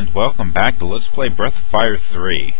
and welcome back to Let's Play Breath of Fire 3.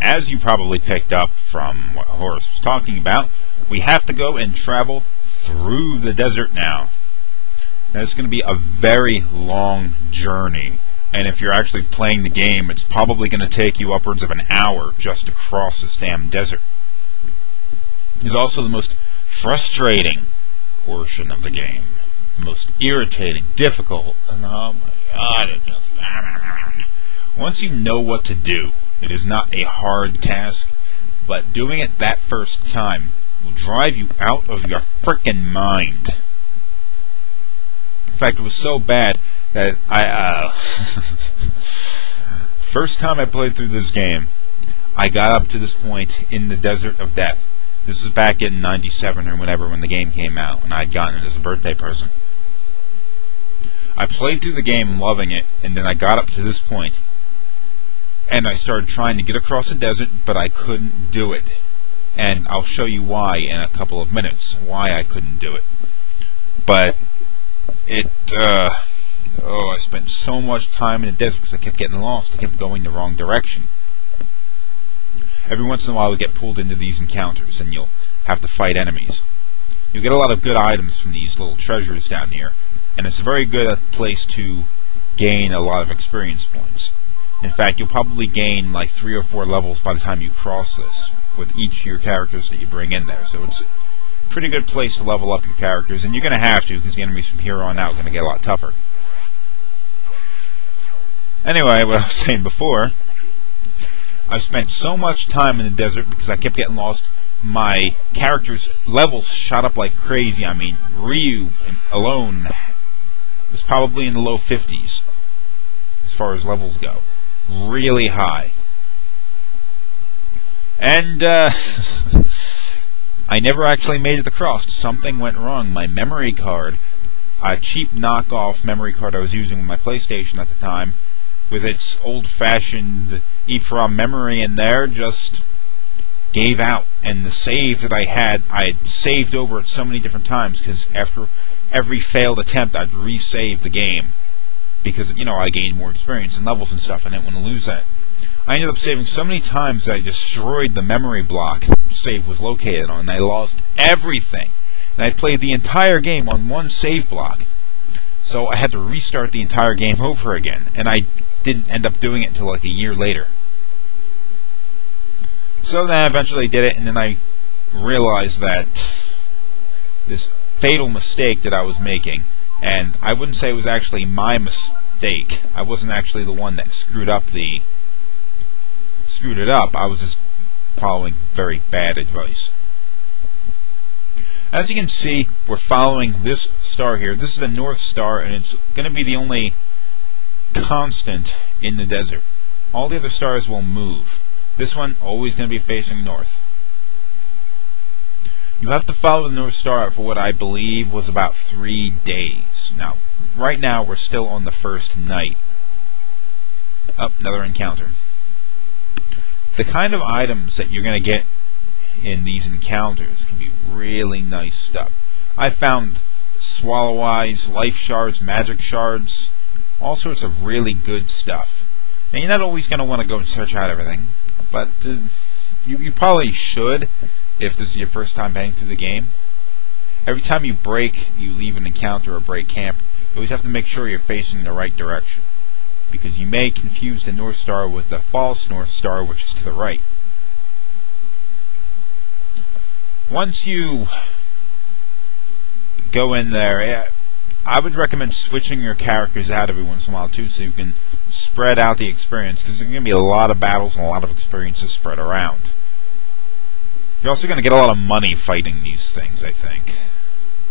As you probably picked up from what Horace was talking about, we have to go and travel through the desert now. Now, it's going to be a very long journey, and if you're actually playing the game, it's probably going to take you upwards of an hour just to cross this damn desert. It's also the most frustrating portion of the game. The most irritating, difficult, and oh my god, it just... Once you know what to do, it is not a hard task, but doing it that first time will drive you out of your frickin' mind. In fact, it was so bad that first time I played through this game, I got up to this point in the Desert of Death. This was back in '97 or whatever when the game came out, and I had gotten it as a birthday present. I played through the game loving it, and then I got up to this point, and I started trying to get across the desert, but I couldn't do it. And I'll show you why in a couple of minutes, why I couldn't do it. But I spent so much time in the desert because I kept getting lost. I kept going the wrong direction. Every once in a while, we get pulled into these encounters, and you'll have to fight enemies. You'll get a lot of good items from these little treasures down here, and it's a very good place to gain a lot of experience points. In fact, you'll probably gain like 3 or 4 levels by the time you cross this, with each of your characters that you bring in there. So it's a pretty good place to level up your characters, and you're going to have to, because the enemies from here on out are going to get a lot tougher. Anyway, what I was saying before, I've spent so much time in the desert because I kept getting lost. My character's levels shot up like crazy. I mean, Ryu alone was probably in the low 50s as far as levels go. Really high. And I never actually made it across. Something went wrong. My memory card, a cheap knockoff memory card I was using with my PlayStation at the time, with its old-fashioned EEPROM memory in there, just gave out. And the save that I had saved over it so many different times, because after every failed attempt, I'd resave the game. Because, you know, I gained more experience and levels and stuff, and I didn't want to lose that. I ended up saving so many times that I destroyed the memory block the save was located on, and I lost everything. And I played the entire game on one save block. So I had to restart the entire game over again, and I didn't end up doing it until like a year later. So then I eventually did it, and then I realized that this fatal mistake that I was making, and I wouldn't say it was actually my mistake. I wasn't actually the one that screwed it up. I was just following very bad advice. As you can see, we're following this star here. This is the North Star, and it's going to be the only constant in the desert. All the other stars will move. This one always going to be facing north. You have to follow the North Star for what I believe was about 3 days. Now, right now we're still on the first night. Another encounter. The kind of items that you're going to get in these encounters can be really nice stuff. I found Swallow Eyes, Life Shards, Magic Shards, all sorts of really good stuff. Now, you're not always going to want to go and search out everything, but you probably should if this is your first time heading through the game. Every time you leave an encounter or break camp, you always have to make sure you're facing the right direction, because you may confuse the North Star with the false North Star, which is to the right. Once you go in there, I would recommend switching your characters out every once in a while too, so you can spread out the experience, because there's going to be a lot of battles and a lot of experiences spread around. You're also going to get a lot of money fighting these things, I think.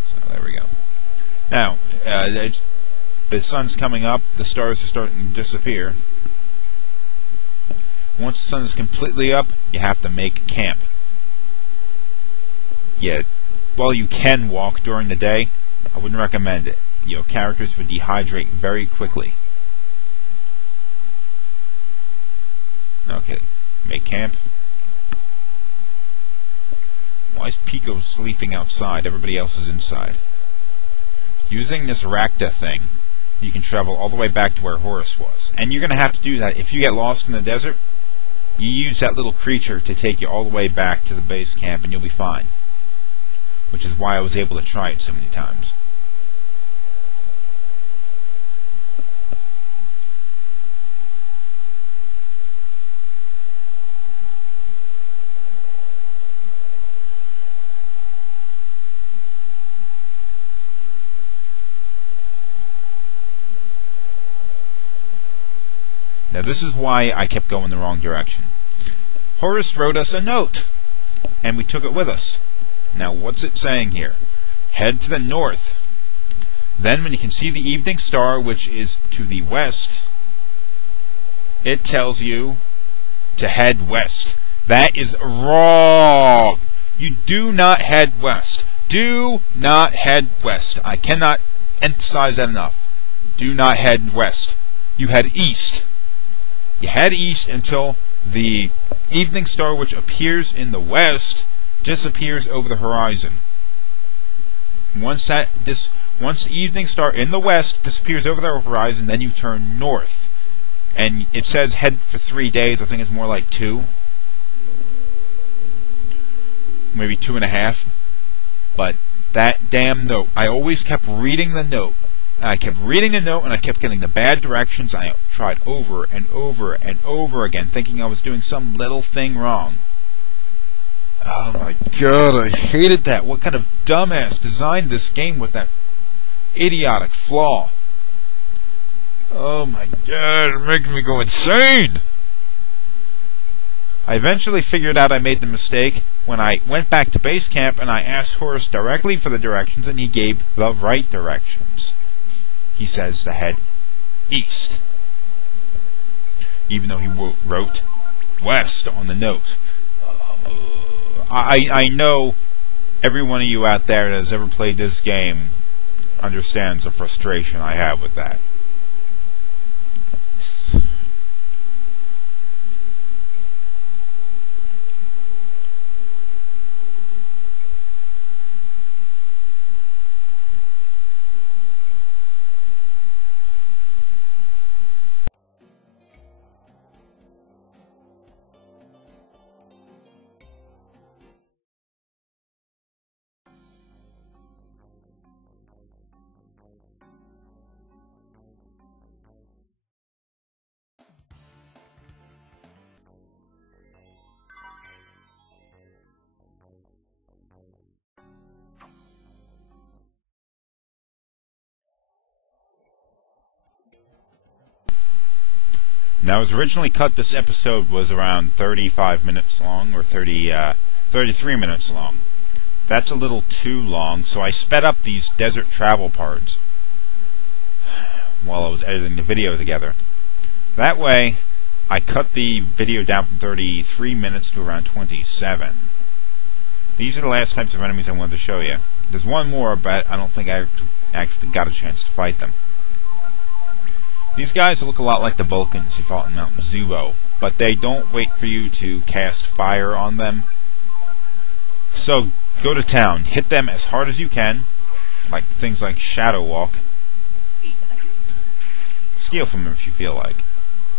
So there we go. Now, the sun's coming up, the stars are starting to disappear. Once the sun is completely up, you have to make camp. Yeah, while you can walk during the day, I wouldn't recommend it. You know, characters would dehydrate very quickly. Okay, make camp. Why is Pico sleeping outside? Everybody else is inside. Using this Rakta thing, you can travel all the way back to where Horus was. And you're going to have to do that. If you get lost in the desert, you use that little creature to take you all the way back to the base camp, and you'll be fine. Which is why I was able to try it so many times. Now this is why I kept going the wrong direction. Horus wrote us a note, and we took it with us. Now what's it saying here? Head to the north. Then when you can see the evening star, which is to the west, it tells you to head west. That is wrong. You do not head west. Do not head west. I cannot emphasize that enough. Do not head west. You head east. You head east until the evening star, which appears in the west, disappears over the horizon. Once the evening star in the west disappears over the horizon, then you turn north. And it says head for 3 days. I think it's more like 2. maybe 2.5. But that damn note, I always kept reading the note. And I kept reading the note, and I kept getting the bad directions. I tried over and over and over again, thinking I was doing some little thing wrong. Oh my god, I hated that. What kind of dumbass designed this game with that idiotic flaw? Oh my god, it's making me go insane! I eventually figured out I made the mistake when I went back to base camp and I asked Horace directly for the directions, and he gave the right directions. He says to head east, even though he wrote west on the note. I know every one of you out there that has ever played this game understands the frustration I have with that. Now, as originally cut, this episode was around 35 minutes long, or 33 minutes long. That's a little too long, so I sped up these desert travel parts while I was editing the video together. That way, I cut the video down from 33 minutes to around 27. These are the last types of enemies I wanted to show you. There's one more, but I don't think I actually got a chance to fight them. These guys look a lot like the Vulcans you fought in Mount Zubo, but they don't wait for you to cast fire on them. So, go to town, hit them as hard as you can, like things like Shadow Walk. Steal from them if you feel like.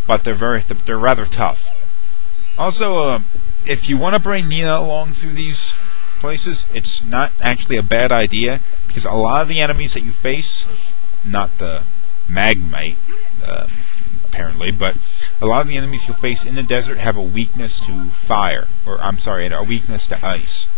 But they're rather tough. Also, if you want to bring Nina along through these places, it's not actually a bad idea, because a lot of the enemies that you face, not the Magmite, apparently, but a lot of the enemies you'll face in the desert have a weakness to fire, or I'm sorry, a weakness to ice.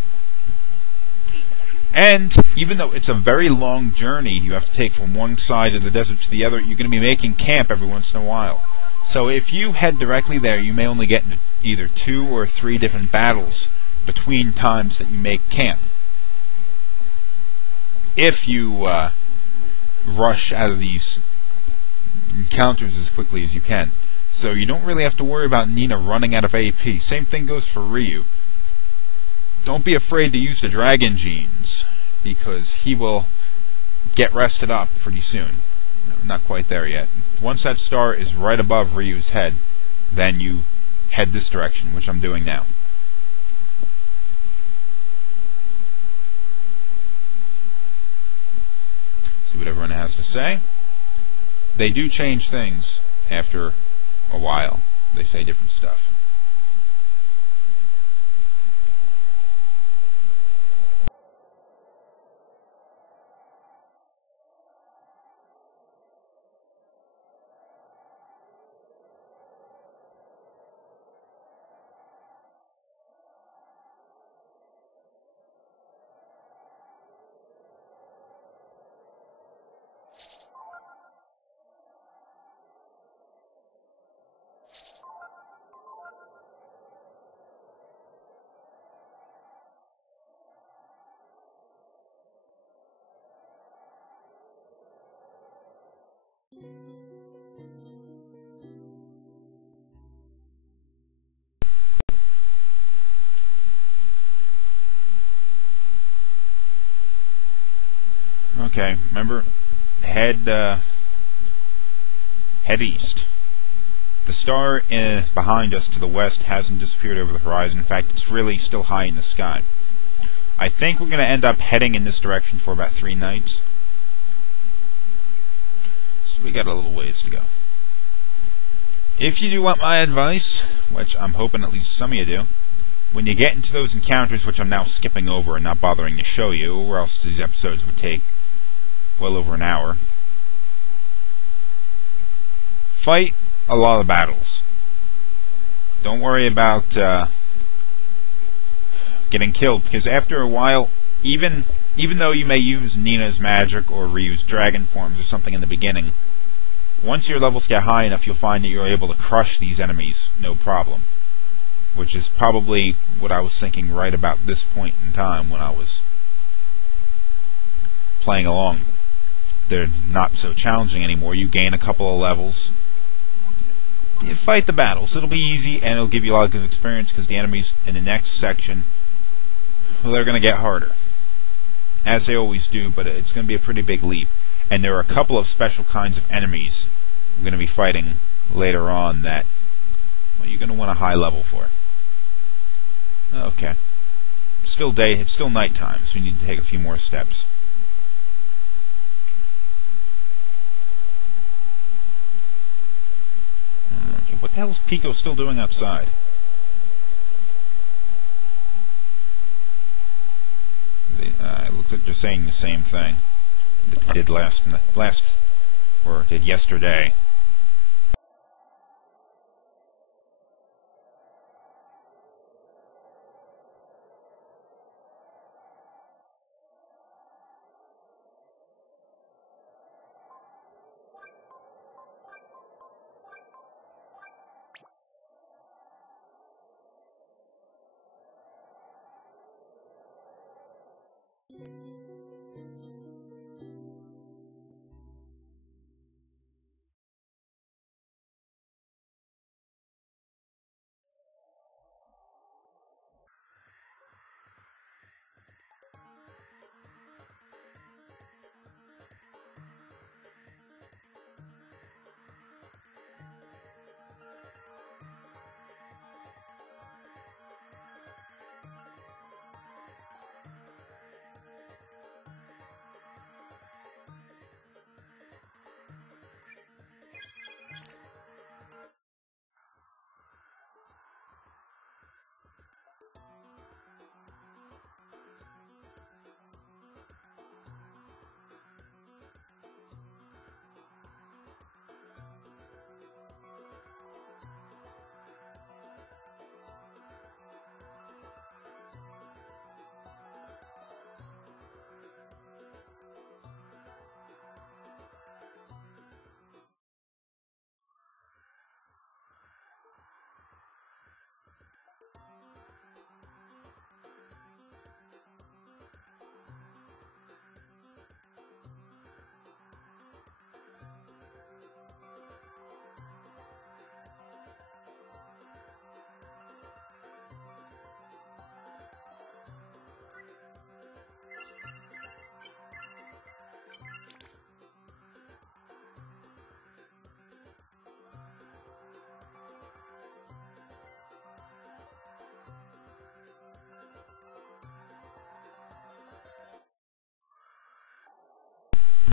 And even though it's a very long journey you have to take from one side of the desert to the other, you're going to be making camp every once in a while. So if you head directly there, you may only get into either 2 or 3 different battles between times that you make camp. If you rush out of these encounters as quickly as you can. So you don't really have to worry about Nina running out of AP. Same thing goes for Ryu. Don't be afraid to use the Dragon Genes, because he will get rested up pretty soon. No, not quite there yet. Once that star is right above Ryu's head, then you head this direction, which I'm doing now. See what everyone has to say. They do change things after a while. They say different stuff. Okay, remember, head east. The star behind us to the west hasn't disappeared over the horizon. In fact, it's really still high in the sky. I think we're going to end up heading in this direction for about 3 nights. So we got a little ways to go. If you do want my advice, which I'm hoping at least some of you do, when you get into those encounters, which I'm now skipping over and not bothering to show you, or else these episodes would take well over an hour, fight a lot of battles. Don't worry about getting killed, because after a while, even though you may use Nina's magic or reuse dragon forms or something in the beginning, once your levels get high enough, you'll find that you're able to crush these enemies no problem. Which is probably what I was thinking right about this point in time when I was playing along. They're not so challenging anymore. You gain a couple of levels. You fight the battles. It'll be easy, and it'll give you a lot of good experience, because the enemies in the next section, well, they're going to get harder. As they always do, but it's going to be a pretty big leap. And there are a couple of special kinds of enemies I'm going to be fighting later on that, well, you're going to want a high level for. Okay. It's still nighttime, so we need to take a few more steps. Okay, what the hell is Pico still doing outside? It looks like they're saying the same thing that they did did yesterday.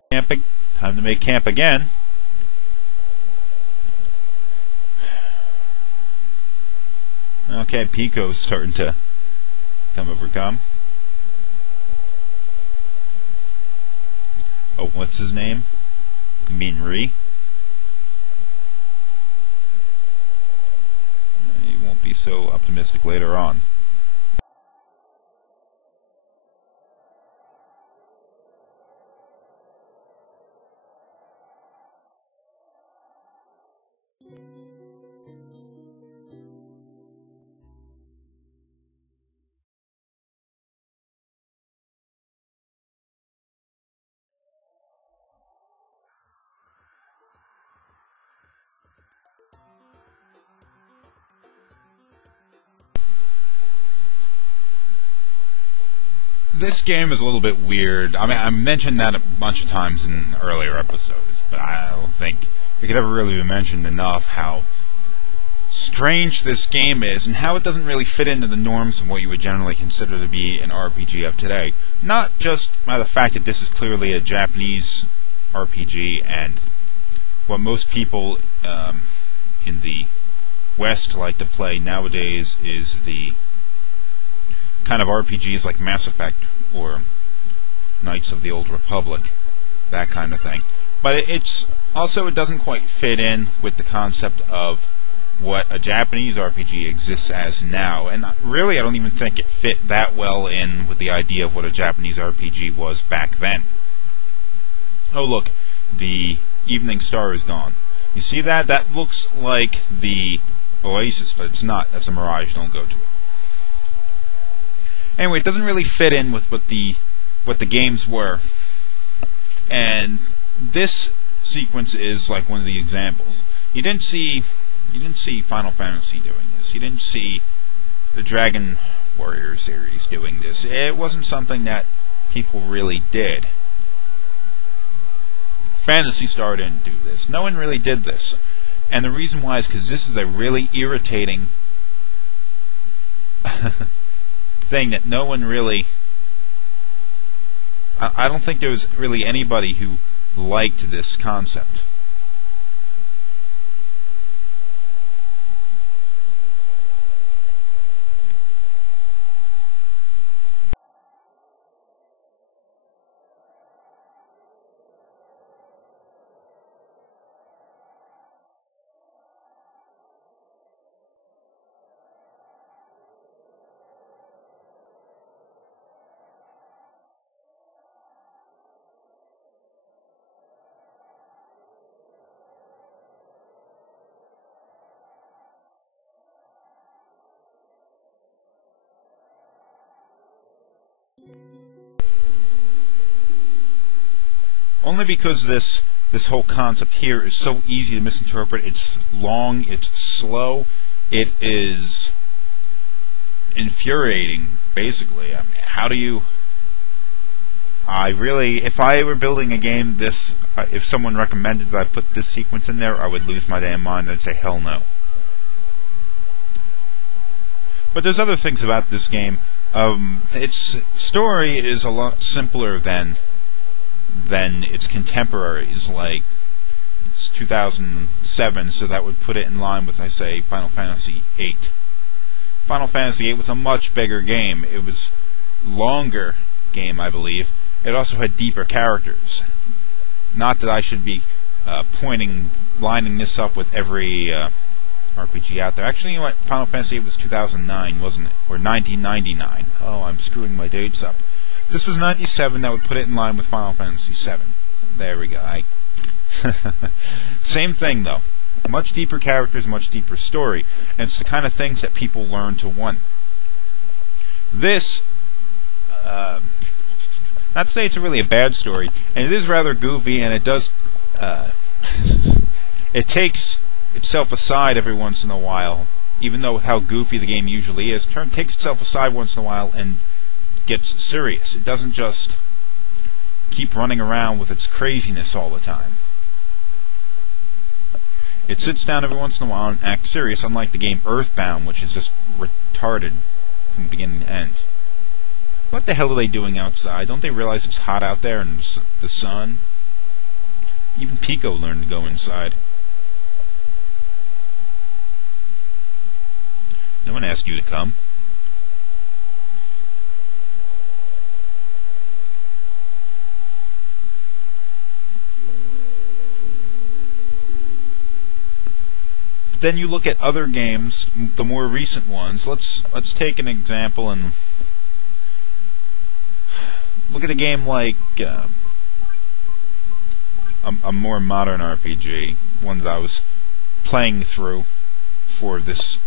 Camping. Time to make camp again. Okay, Pico's starting to overcome. Oh, what's his name? You mean Ree? You won't be so optimistic later on. This game is a little bit weird. I mean, I mentioned that a bunch of times in earlier episodes, but I don't think it could ever really be mentioned enough how strange this game is and how it doesn't really fit into the norms of what you would generally consider to be an RPG of today. Not just by the fact that this is clearly a Japanese RPG and what most people in the West like to play nowadays is the kind of RPGs like Mass Effect or Knights of the Old Republic, that kind of thing. But it doesn't quite fit in with the concept of what a Japanese RPG exists as now. And really, I don't even think it fit that well in with the idea of what a Japanese RPG was back then. Oh look, the evening star is gone. You see that? That looks like the Oasis, but it's not. That's a mirage. Don't go to it. Anyway, it doesn't really fit in with what the games were. And this sequence is like one of the examples. You didn't see Final Fantasy doing this. You didn't see the Dragon Warrior series doing this. It wasn't something that people really did. Phantasy Star didn't do this. No one really did this. And the reason why is because this is a really irritating thing that no one really... I don't think there was really anybody who liked this concept. Only because this whole concept here is so easy to misinterpret. It's long, it's slow, it is infuriating, basically. I mean, how do you... if I were building a game, if someone recommended that I put this sequence in there, I would lose my damn mind and say, hell no. But there's other things about this game. Its story is a lot simpler than its contemporaries, like it's 2007, so that would put it in line with, I say, Final Fantasy VIII. Final Fantasy VIII was a much bigger game. It was longer game, I believe. It also had deeper characters. Not that I should be lining this up with every RPG out there. Actually, you know what? Final Fantasy VIII was 2009, wasn't it? Or 1999. Oh, I'm screwing my dates up. This was 97, that would put it in line with Final Fantasy VII. There we go. Same thing, though. Much deeper characters, much deeper story. And it's the kind of things that people learn to want. This, not to say it's really a bad story, and it is rather goofy, and it does, it takes itself aside every once in a while, even though with how goofy the game usually is, takes itself aside once in a while and gets serious. It doesn't just keep running around with its craziness all the time. It sits down every once in a while and acts serious, unlike the game Earthbound, which is just retarded from beginning to end. What the hell are they doing outside? Don't they realize it's hot out there and the sun? Even Pico learned to go inside. No one asked you to come. Then you look at other games, the more recent ones. Let's take an example and look at a game like a more modern RPG, one that I was playing through for this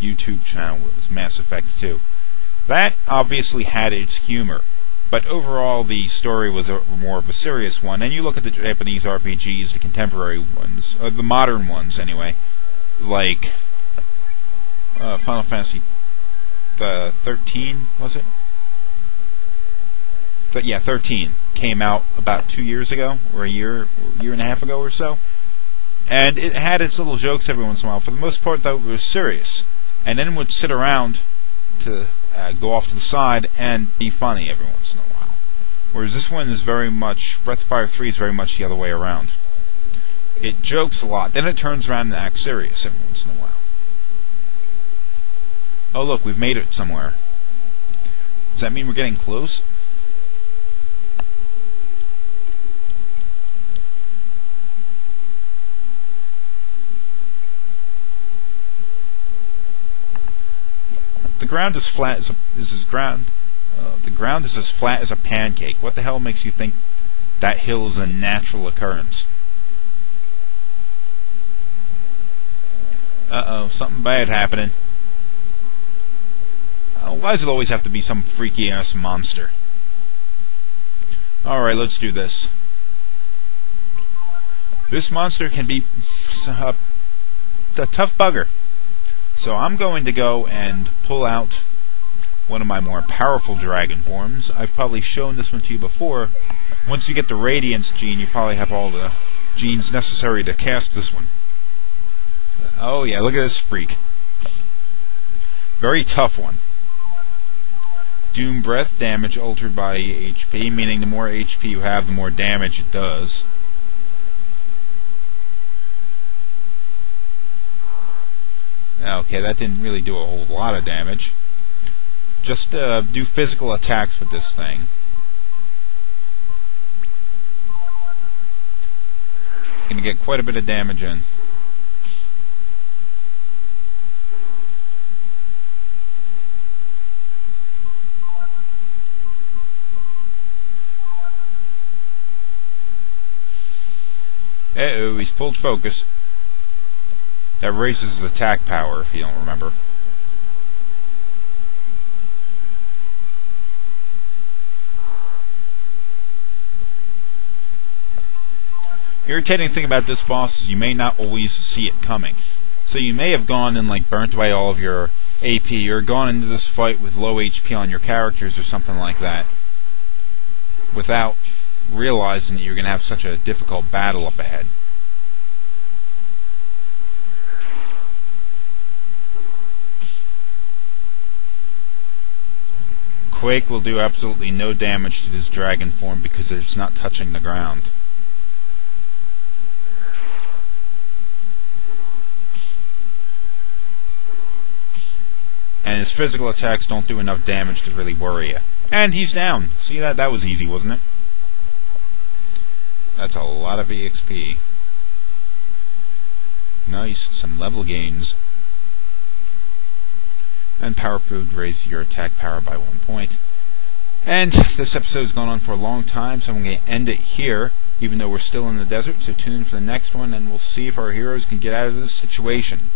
YouTube channel, was Mass Effect 2. That obviously had its humor, but overall the story was more of a serious one. And you look at the Japanese RPGs, the contemporary ones, or the modern ones anyway, like Final Fantasy 13, was it? Yeah, 13 came out about 2 years ago, or a year and a half ago or so. And it had its little jokes every once in a while. For the most part, though, it was serious. And then it would sit around to go off to the side and be funny every once in a while. Whereas this one is very much, Breath of Fire 3 is very much the other way around. It jokes a lot, then it turns around and acts serious every once in a while. Oh look, we've made it somewhere. Does that mean we're getting close? The ground is flat as the ground is as flat as a pancake. What the hell makes you think that hill is a natural occurrence? Uh-oh, something bad happening. Why does it always have to be some freaky-ass monster? Alright, let's do this. This monster can be a tough bugger. So I'm going to go and pull out one of my more powerful dragon forms. I've probably shown this one to you before. Once you get the Radiance gene, you probably have all the genes necessary to cast this one. Oh yeah, look at this freak. Very tough one. Doom Breath, damage altered by HP, meaning the more HP you have, the more damage it does. Okay, that didn't really do a whole lot of damage. Just do physical attacks with this thing. Gonna get quite a bit of damage in. Uh-oh, he's pulled focus. That raises his attack power, if you don't remember. Irritating thing about this boss is you may not always see it coming. So you may have gone and like burnt away all of your AP, or gone into this fight with low HP on your characters or something like that, without realizing that you're going to have such a difficult battle up ahead. Quake will do absolutely no damage to this dragon form because it's not touching the ground. And his physical attacks don't do enough damage to really worry you. And he's down. See that? That was easy, wasn't it? That's a lot of EXP. Nice. Some level gains. And Power Food raises your attack power by 1 point. And this episode's gone on for a long time, so I'm going to end it here, even though we're still in the desert. So tune in for the next one, and we'll see if our heroes can get out of this situation.